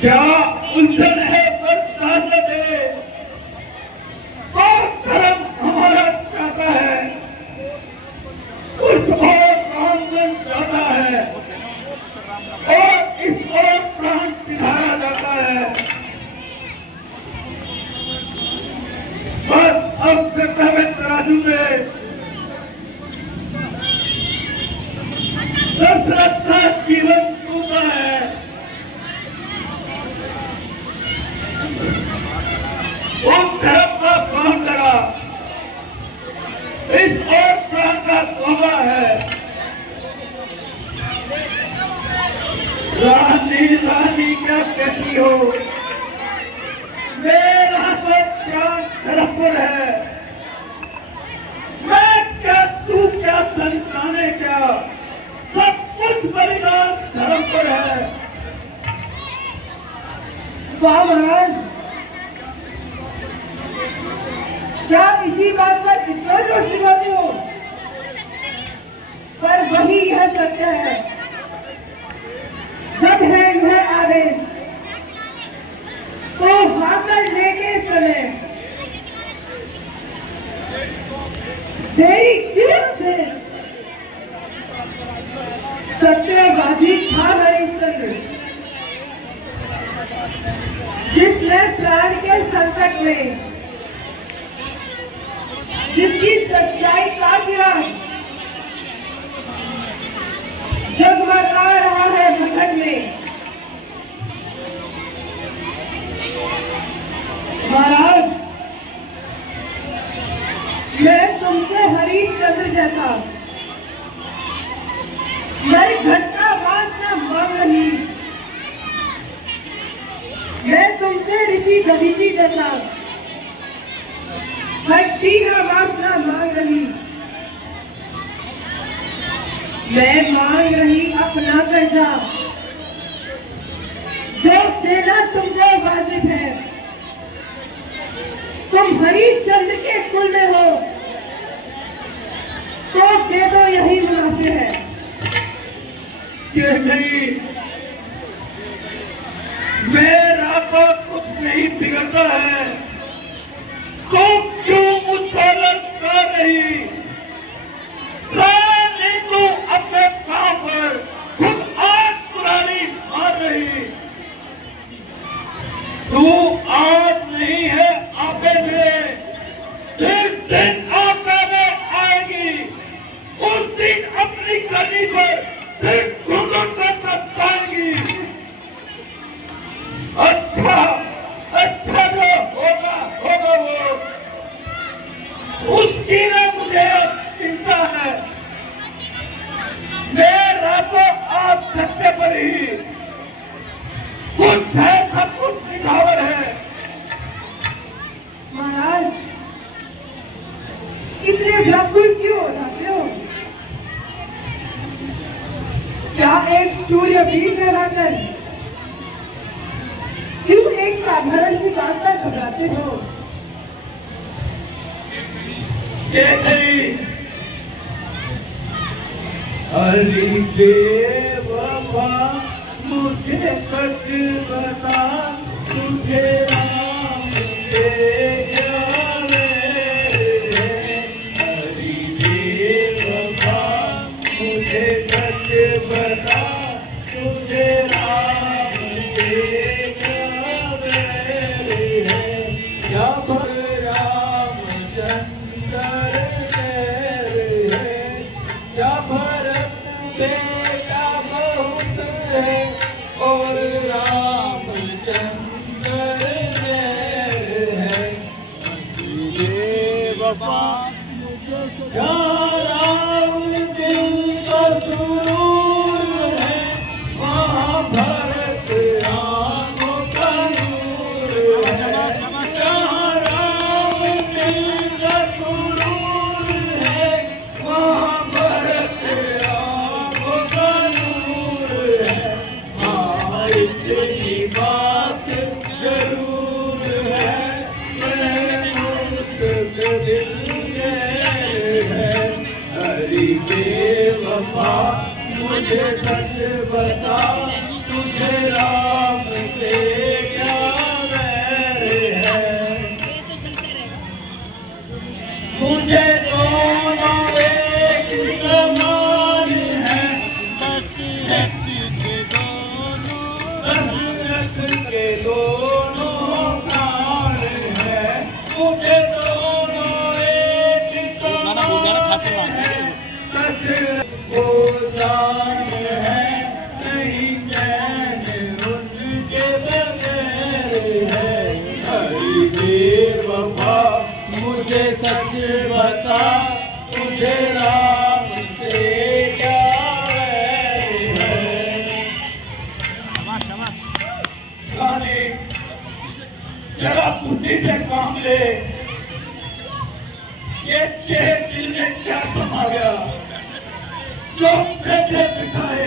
क्या उलझन है बस दे, वो धर्म हमारा चाहता है, कुछ और कानून चाहता है और इस और प्राण सिखाया जाता है। बस अब कर्तव्य तराजू में दशरथ का जीवन टूटा है। उस धर्म का प्राण लगा, इस और प्राण का सौदा है। रानी क्या कहती हो, मेरा तो प्राण धर्म पर है। मैं क्या, तू क्या, संताने क्या, सब कुछ बलिदान धर्म पर है। वाह महाराज, क्या इसी बात पर इतना जोश दिखाते हो? पर वही यह सत्य है, जब है यह आदेश तो हासिल लेके चले। देरी क्यों थे? सत्यवादी था हरिश्चंद्र, जिसने प्राण के संकट में, जिसकी सच्चाई का चिराग जगमगा रहा है मगध में। महाराज, मैं तुमसे हरिश्चंद्र जैसा मैं घटनावास न मांग रही, मैं तुमसे ऋषि दधीची जैसा भक्ति का वासना मांग रही। मैं मांग रही अपना कर्जा, जो देना तुमको वाजिब है। तुम हरिश्चंद्र के कुल में हो तो दे दो, यही मुनासिब है। ये नहीं, मेरा तो कुछ नहीं बिगड़ता है, तो क्यों मुझसे लड़ता रही? रानी तू अपने काम पर खुद आज पुरानी मार रही। तू आज नहीं है आपे में, जिस दिन आपे में आएगी उस दिन अपनी गली पर सिर्फ घुटनों तक पाएगी। अच्छा अच्छा जो होगा होगा वो, उसकी ना मुझे चिंता है। मेरा तो आप सत्य पर ही कुछ है, सब कुछ निछावर है। महाराज, इतने व्याकुल क्यों हो जाते हो? क्या एक सूर्य बीज लगाकर क्यों एक साधारण सी बात पर घबराते हो? ये नहीं, अरे बेवफा मुझे सच बता, तुझे राम से प्यार है। अरे बेवफा मुझे सच बता, तुझे राम से प्यार है। जब रामचंद्र है, जब बेटा बहुत है और रामचंद्र है। बेवफा राम दिल का सुरूर है, वहाँ भरत राम का नूर है। राम दिल का सुरूर है, वहाँ भरत राम का नूर है। हाँ, इतनी बात जरूर है, दिल है। अरे बेवफा मुझे सच बता, मुझे राम से क्या बैर है, मुझे दोनों एक समान है, दशरथ के दोनों प्राण है, मुझे दोनों एक समान है, वो जान है नहीं चैन उनके बगैर है। हरी बेवफा मुझे सच बता, तुझे राम से क्या बैर है। गाने जरा बुद्धि से काम ले, ये तेरे दिल में क्या समा गया, जो बैठे बिठाए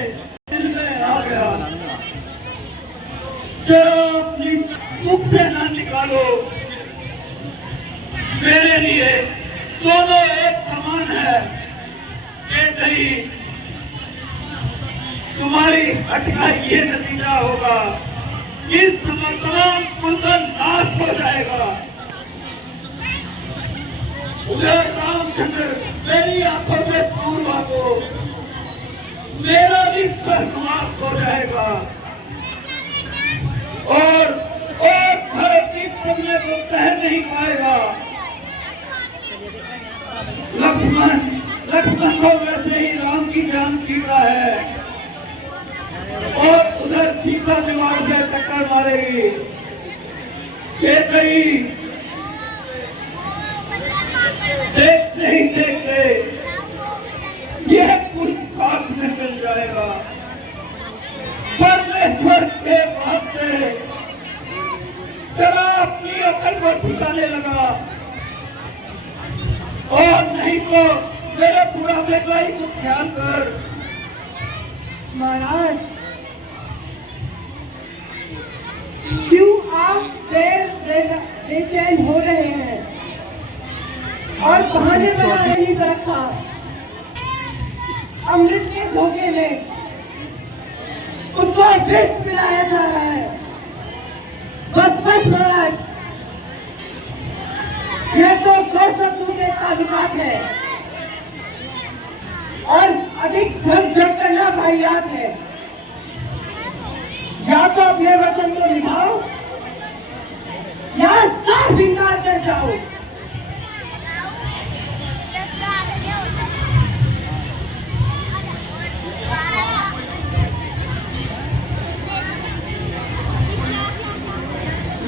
दिल में आ गया। जरा अपनी मुख से ना निकालो, मेरे लिए दोनों एक समान है। ये नहीं, तुम्हारी हट का ये नतीजा होगा, इस तमाम कुंदन नाश हो जाएगा। उधर रामचंद्र मेरी आंखों में पूर्वा को, मेरा भी समाप्त हो जाएगा और भरत की सपने को सह नहीं पाएगा। लक्ष्मण को वैसे ही राम की जान पीता है और उधर सीता दीवार से टक्कर मारेगी। केतरी देखते ही देखते यह कुछ बात में मिल जाएगा। परमेश्वर के वास्ते जरा अपनी अकल को ठिकाने लगा, और नहीं तो मेरे पूरा बेटा ही कुछ ख्याल कर। महाराज, क्यों आप बेचैन हो रहे हैं और बहाने बना नहीं रखा? अमृत के धोखे में उसको विष पिलाया जा रहा है। बस महाराज, यह तो शत्रु के ताल्लुकात है और अधिक धन करना वाहियात है। या तो अपने वचन को निभाओ या साफ इनकार कर जाओ।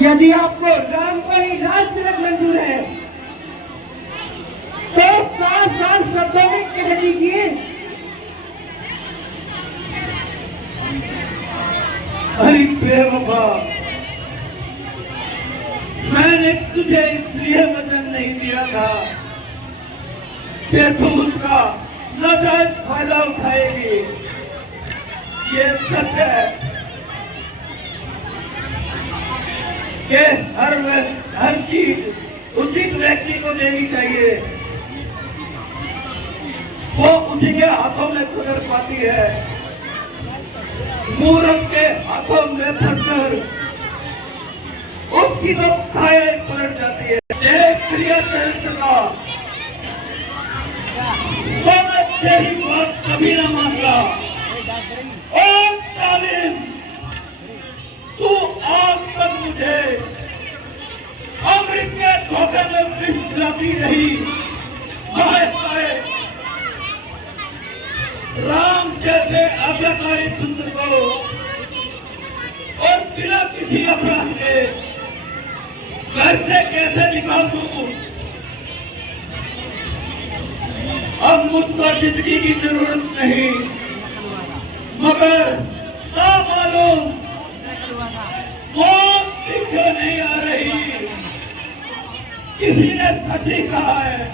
यदि आपको राम का ही राज तिलक मंजूर है तो साफ साफ शब्दों में कह दीजिए। हरि बेवफा, मैंने तुझे इसलिए वचन नहीं दिया था कि तुम उसका नाजायज फायदा उठाएगी। ये सच है कि हर चीज उचित व्यक्ति को देनी चाहिए, वो उसी के हाथों में गुजर पाती है। मूर्ख के हाथों में फंसकर उसकी तो कायर पलट जाती है। एक प्रिय चरित्र का तो मैं तेरी बात कभी न मानता। और तालीम, तू आज तक मुझे अमृत के धोखे में विष पिलाती रही। राम जैसे आज्ञाकारी पुत्र को और बिना किसी अपराध के घर से कैसे निकाल दूं? अब मुझको जिंदगी की जरूरत नहीं, मगर ना मालूम मौत पीछे नहीं आ रही। किसी ने सच ही कहा है,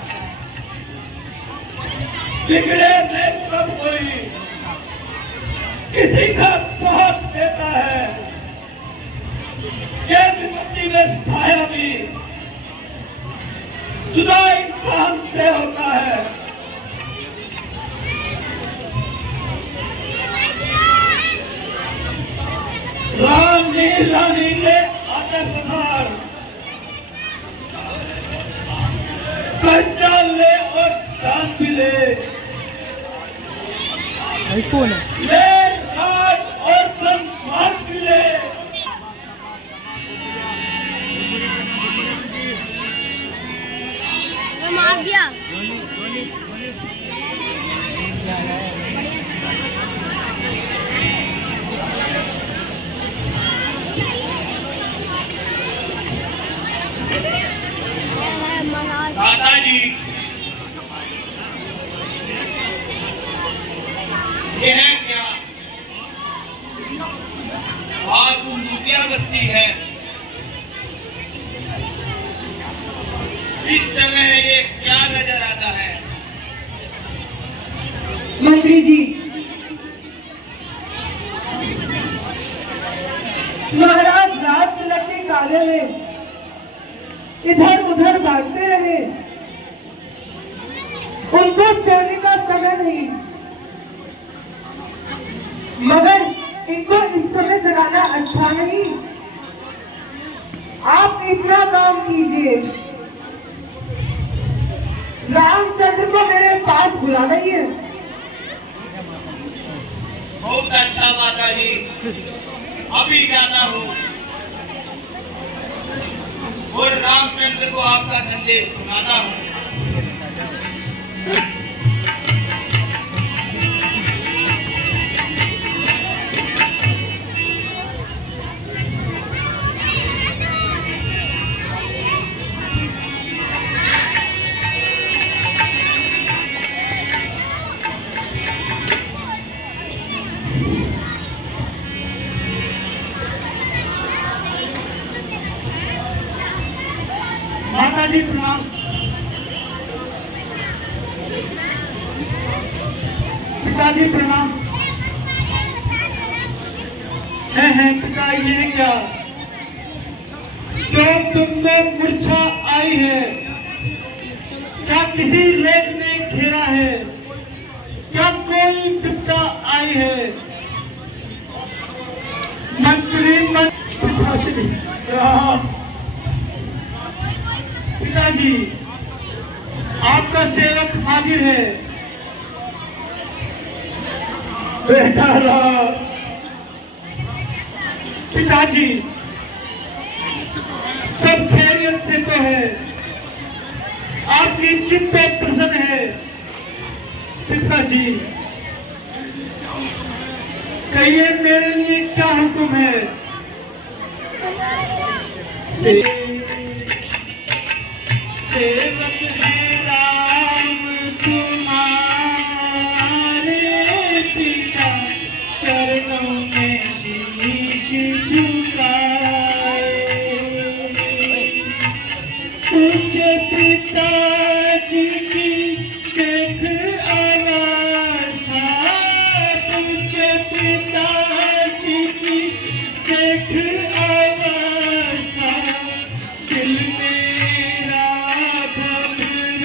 बिगड़े में सब कोई किसी का साथ देता है। ये विपत्ति में छाया भी जुदा इंसान से होता है। खिलानी ले आते पधार, कच्चा ले और दान भी ले, आईफोन है। ले राज और सम्मान भी ले। वो मार दिया। दादाजी, ये है क्या? आप मूर्तियां बसती है। इस समय ये क्या नजर आता है? मंत्री जी, महाराज रात तिलक के कार्य में इधर उधर भागते रहे, उनको सोने का समय नहीं, मगर इनको इस समय जगाना अच्छा नहीं। आप इतना काम कीजिए, रामचंद्र को मेरे पास बुला लाइए। बहुत अच्छा माता जी, अभी जाता हूँ और रामचंद्र को आपका संदेश सुनाता हूँ। माता जी प्रणाम। पिताजी प्रणाम। है पिता, ये क्या? क्यों तुमको मूर्छा आई है? क्या किसी लेख ने घेरा है? क्या कोई विपदा आई है? मंत्री पिताजी, आपका सेवक हाजिर है। बेटा राम। पिताजी, सब खैरियत से तो है, आपकी चित्त प्रसन्न है। पिताजी, कहिए मेरे लिए क्या हुक्म है? सेवक है राम तुम्हारे, पिता चरणों में शीश झुकाए। पूज्य पिताजी की देख अवस्था, पूज्य पिताजी की देख अवस्था, दिल मेरा घबराए।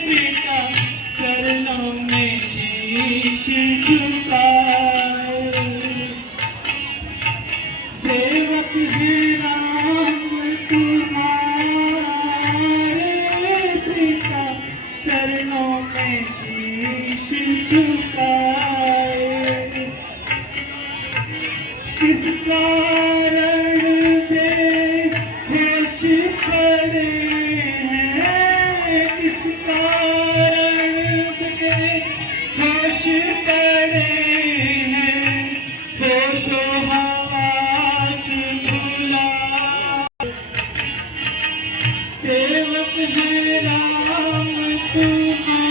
पिता चरणों में शीश झुकाए। सेवक है राम तुम्हारे, पिता चरणों में शीश झुकाए। किस कारण बेहोश पड़े हैं? किस कारण बेहोश पड़े हैं? होशो हवास भुला। सेवक है राम तुम्हारे,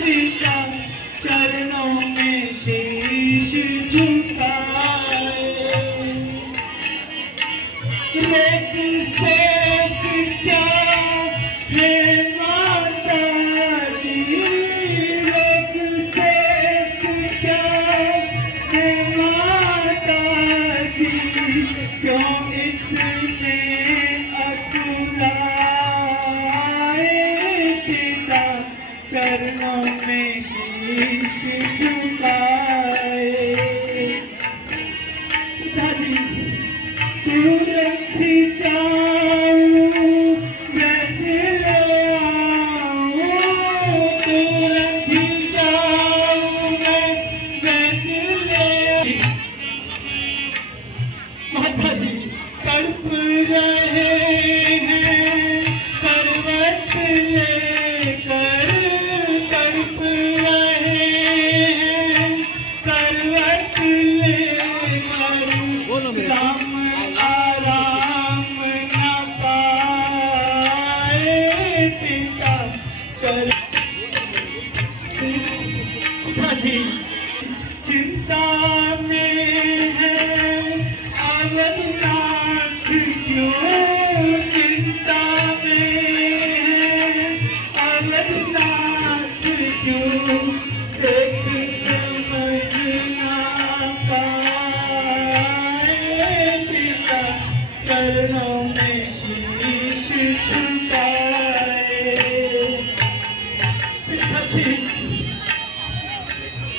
पिता चरणों में शीश झुकाए। में शीश झुकाए। पिताजी तुरंत ही जाऊं मैं ले आऊं, तुरंत ही जाऊं मैं ले आऊं। माताजी तड़प रहे हैं करवट लेकर, तड़प रहे हैं करवट लेकर, राम आराम न पाए पिता चल। पिताजी चिंता में है अवरनाथ क्यों, चिंता में है अवरनाथ क्यों, देख समझ ना पाए पिता चरणों में शीश झुकाए।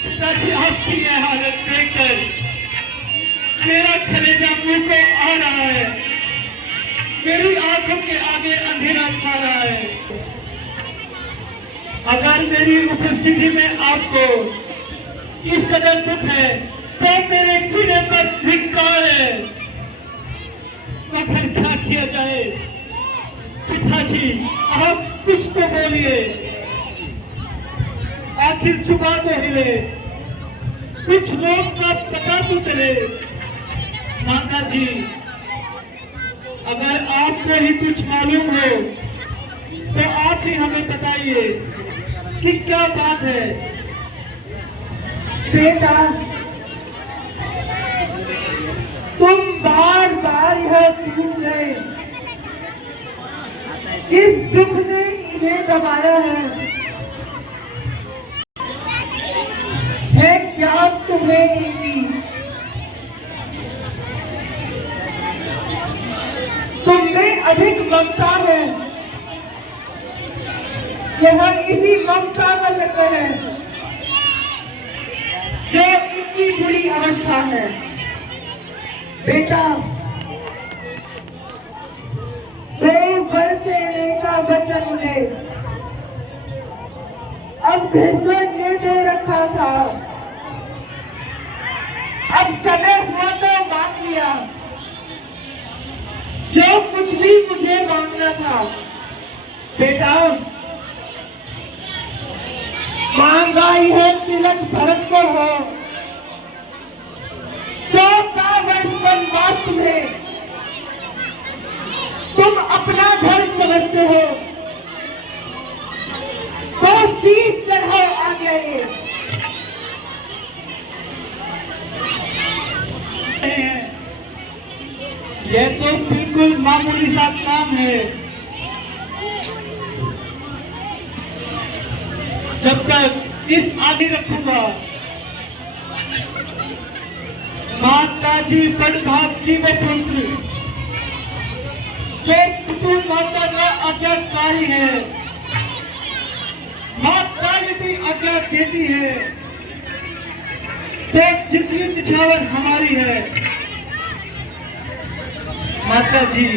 पिताजी आपकी यह हालत देखकर मेरा कलेजा मुंह को आ रहा है, मेरी आंखों के आगे अंधेरा छा रहा है। अगर मेरी उपस्थिति में आपको इस कदर दुख है तो मेरे सीने पर धिक्कार है। मगर क्या किया जाए? पिताजी आप कुछ तो बोलिए, आखिर छुपा तो हिले, कुछ लोग का पता तो चले। माता जी अगर आपको ही कुछ मालूम हो तो आप ही हमें बताइए कि क्या बात है। बेटा तुम बार बार यह पूछ रहे, इस दुख ने इन्हें दबाया है क्या तुम्हें तुमने अधिक ममता है, यह इसी ममता का चक्कर है जो इतनी बुरी अवस्था है। बेटा 2 वर्ष से का बच्चन ने अब भीष्म ने दे रखा था, अब समय हुआ तो मांग लिया जो कुछ भी मुझे मांगना था। बेटा मांगा है तिलक भरत को हो, 14 वर्ष वनवास में तुम अपना घर समझते हो तो शीश चढ़ाओ आगे। यह तो बिल्कुल मामूली सा काम है। जब तक इस आगे रखूंगा माता जी बड़भाग की वो पुत्र जो पुतुल माता का आज्ञाकारी है, माता यदि आज्ञा देती है तो जितनी निछावर हमारी है। माता जी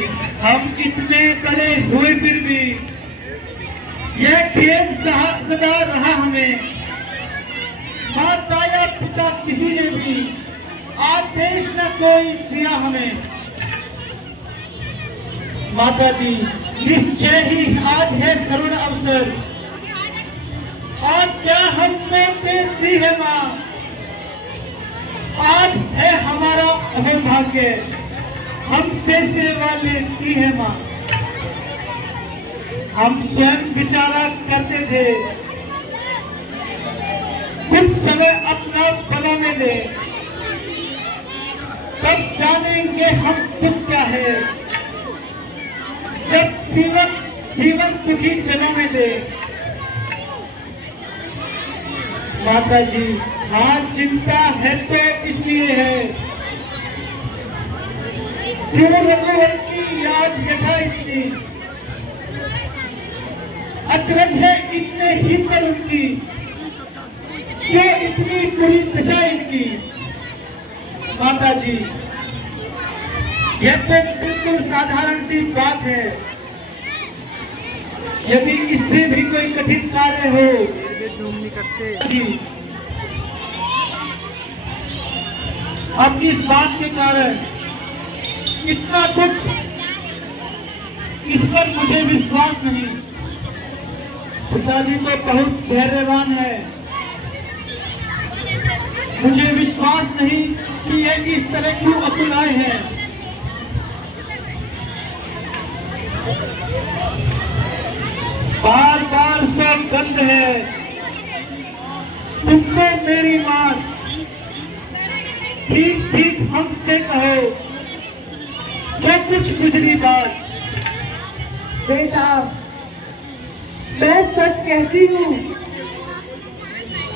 हम इतने बड़े हुए फिर भी यह खेद सदा रहा हमें, माता या पिता किसी ने भी आदेश न कोई दिया हमें। माता जी निश्चय ही आज है स्वर्ण अवसर, आज क्या हमको देती है माँ, आज है हमारा अहोभाग्य, हमसे सेवा लेती है माँ। हम स्वयं विचारा करते थे कुछ समय अपना बनाने दे, तब जानेंगे हम दुख क्या है, जब जीवन दुखी जनों में दे। माता जी हाँ चिंता है तो इसलिए है क्यों रघुवर की याद यथा इतनी, अचरज है इतने ही पर उनकी ये इतनी बुरी दशा इनकी। माता जी, यह तो बिल्कुल साधारण सी बात है। यदि इससे भी कोई कठिन कार्य हो जी, अब इस बात के कारण इतना दुख, इस पर मुझे विश्वास नहीं। पिताजी तो बहुत धैर्यवान है, मुझे विश्वास नहीं कि ये इस तरह क्यों अकुलाए हैं। बार बार सौगंध है, तुमको मेरी मां, ठीक ठीक हमसे कहो जो कुछ गुजरी बात। बेटा, मैं सच कहती हूँ,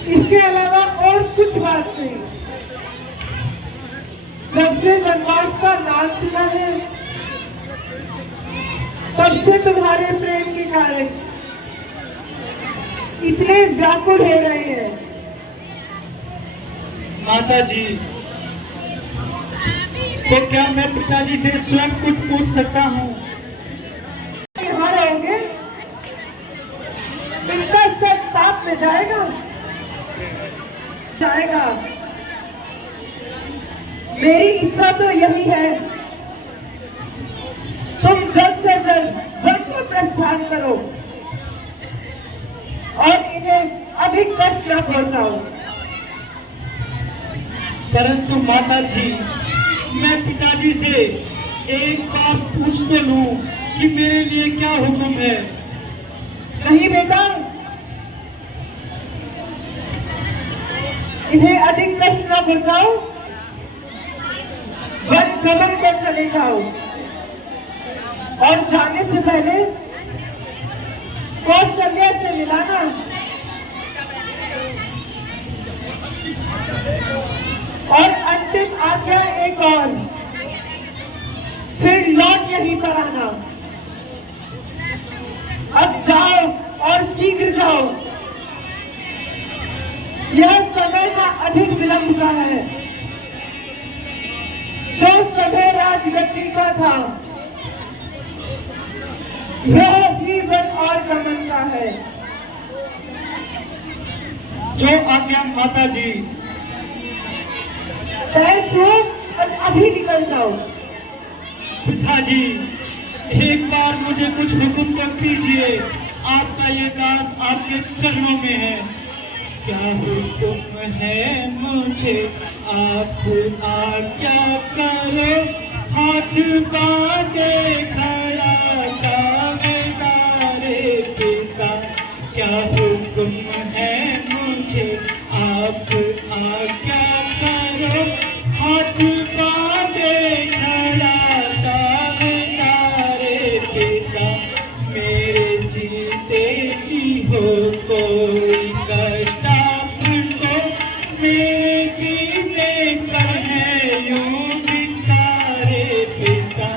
इसके अलावा और कुछ बात नहीं। जब से वनवास का नाम सुना है, तब से तुम्हारे प्रेम के कारण इतने व्याकुल हो रहे हैं। माता जी, तो क्या मैं पिताजी से स्वयं कुछ पूछ सकता हूँ? यहाँ रहोगे, इनका सब पाप में जाएगा। मेरी इच्छा तो यही है, तुम जल्द से जल्द घर को प्रस्थान करो और इन्हें अधिक कष्ट न पहुंचाओ। परंतु माता जी, मैं पिताजी से एक बार पूछ तो लूं कि मेरे लिए क्या हुक्म है। नहीं बेटा, इन्हें अधिक कष्ट न पहुंचाओ, वन भ्रमण कर चले जाओ और जाने से पहले कौशल्या से मिलाना। और अंतिम आज्ञा एक और, फिर लौट यहीं पर आना। अब जाओ और शीघ्र जाओ, यह समय का अधिक विलंब का है। जो समय राजगद्दी का था, यह जीवन और गमन का है। जो आज्ञा माता जी। बैठो और अभी निकल जाओ। पिताजी, एक बार मुझे कुछ हुक्म तो कीजिए, आपका ये दास आपके चरणों में है। क्या हुक्म है मुझे, आप आज्ञा करो। हाथ बांधे खड़ा दावेदारे पिता, क्या हुक्म है मुझे, आप आज्ञा करो। हाथ बांधे खड़ा दावेदारे पिता, मेरे जीते जी हो कोई कष्ट आपको, मेरे जीते पर है यूं धिक्कारे पिता।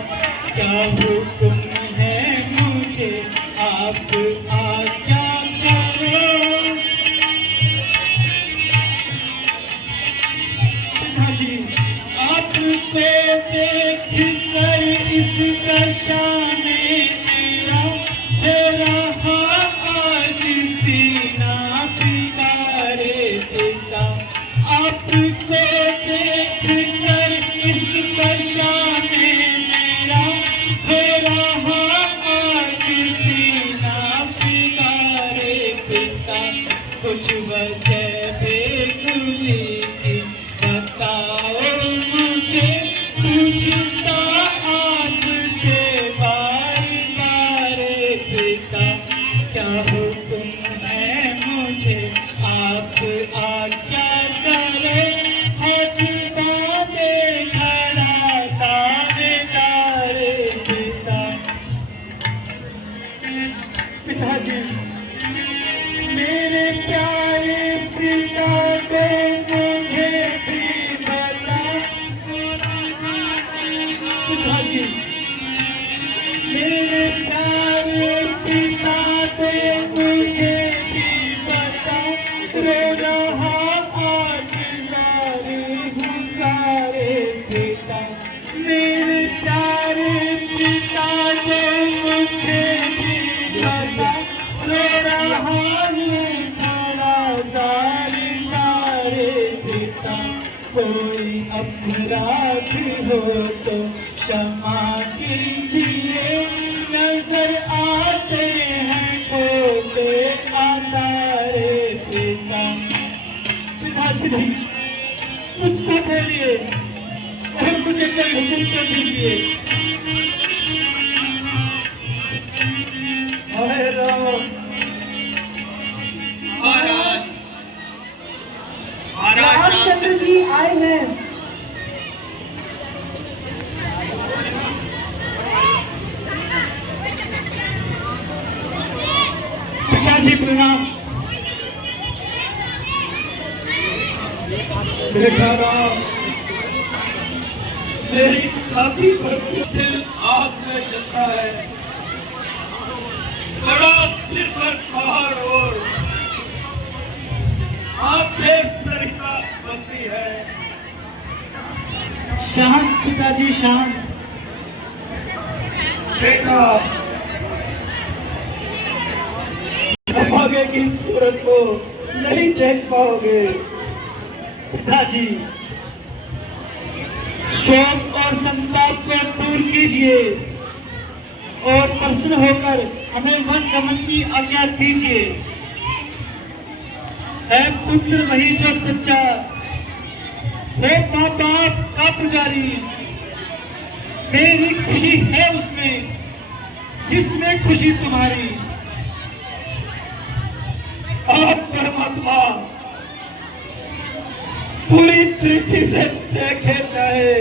क्या हुक्म है मुझे, आप आज्ञा करो। पिताजी, आपको देख कर इस दशा में मेरा हो रहा आज सीना पिघारे पिता। आपको देख कर इस दशा में मेरा हो रहा आज सीना पिघारे पिता। कुछ वजह बेखुदी की बताओ मुझे, पूछता आपसे बार बार पिता। क्या हुक्म है मुझे, आप आज्ञा करो। हाथ बांधे खड़ा दावेदारे पिता। पिताजी, मेरे प्यारे कोई अपराध हो तो क्षमा कीजिए, नजर आते हैं खोटे आसारे पिता। पिताश्री कुछ तो बोलिए और मुझे कोई हुक्म तो दीजिए। हाय राम। महाराज रामचंद्र जी आए हैं। पिताजी प्रणाम। बेटा राम, मेरी छाती पर दिल आग में जलता है, बड़ा सिर पर पहाड़ और आंखें सरिता बनती है। शांत पिताजी शांत। बेटा, भागे की सूरत को नहीं देख पाओगे। पिताजी शोक और संताप को दूर कीजिए और प्रसन्न होकर हमें वन गमन की आज्ञा दीजिए। है पुत्र वही जो सच्चा, है माँ बाप का पुजारी। मेरी खुशी है उसमें जिसमें खुशी तुम्हारी। आप परमात्मा पूरी दृष्टि से देखे जाए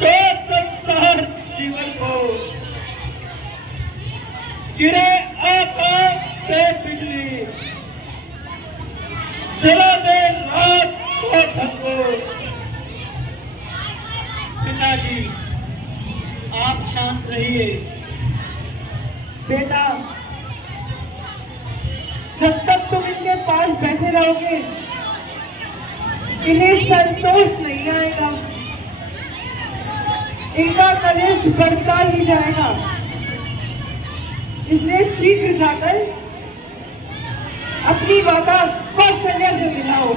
जो संसार जीवन को गिरे आकाश से बिजली, जला दे रात को ढको। पिताजी आप शांत रहिए। बेटा जब तक तुम इनके पास बैठे रहोगे इन्हें संतोष नहीं आएगा, इनका कलेश बढ़ता ही जाएगा। इसलिए शीघ्र जाकर अपनी माता कौशल्या से मिलाओ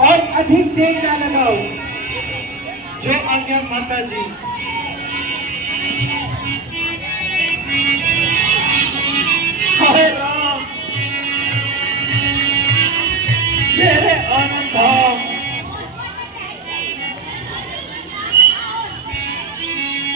और अधिक देर न लगाओ। जो आज्ञा माता जी। हाय